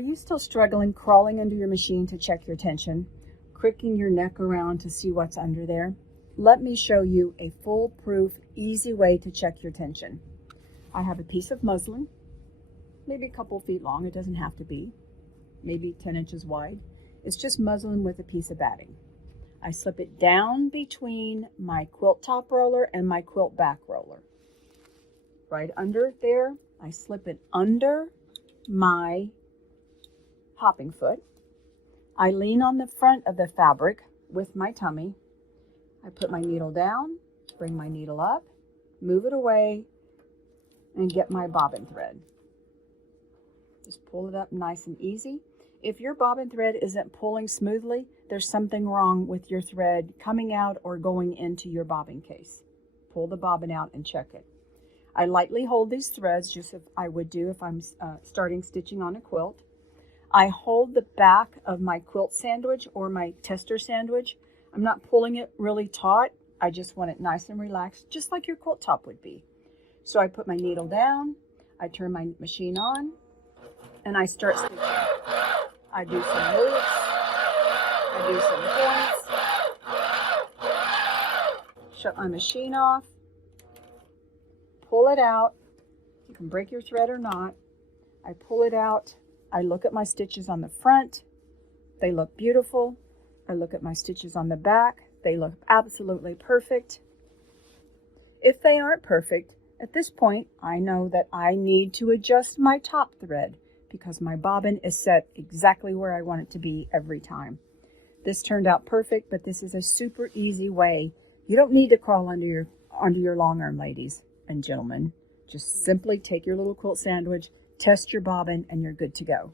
you still struggling crawling under your machine to check your tension, cricking your neck around to see what's under there? Let me show you a foolproof, easy way to check your tension. I have a piece of muslin, maybe a couple feet long, it doesn't have to be, maybe 10 inches wide. It's just muslin with a piece of batting. I slip it down between my quilt top roller and my quilt back roller. Right under there, I slip it under my hopping foot. I lean on the front of the fabric with my tummy. I put my needle down, bring my needle up, move it away, and get my bobbin thread. Just pull it up nice and easy. If your bobbin thread isn't pulling smoothly, there's something wrong with your thread coming out or going into your bobbin case. Pull the bobbin out and check it. I lightly hold these threads just as I would do if I'm starting stitching on a quilt. I hold the back of my quilt sandwich or my tester sandwich. I'm not pulling it really taut. I just want it nice and relaxed, just like your quilt top would be. So I put my needle down, I turn my machine on, and I start stitching. I do some loops, I do some points, shut my machine off, pull it out. You can break your thread or not. I pull it out. I look at my stitches on the front. They look beautiful. I look at my stitches on the back. They look absolutely perfect. If they aren't perfect, at this point, I know that I need to adjust my top thread because my bobbin is set exactly where I want it to be every time. This turned out perfect, but this is a super easy way. You don't need to crawl under your long arm, ladies and gentlemen. Just simply take your little quilt sandwich, test your bobbin, and you're good to go.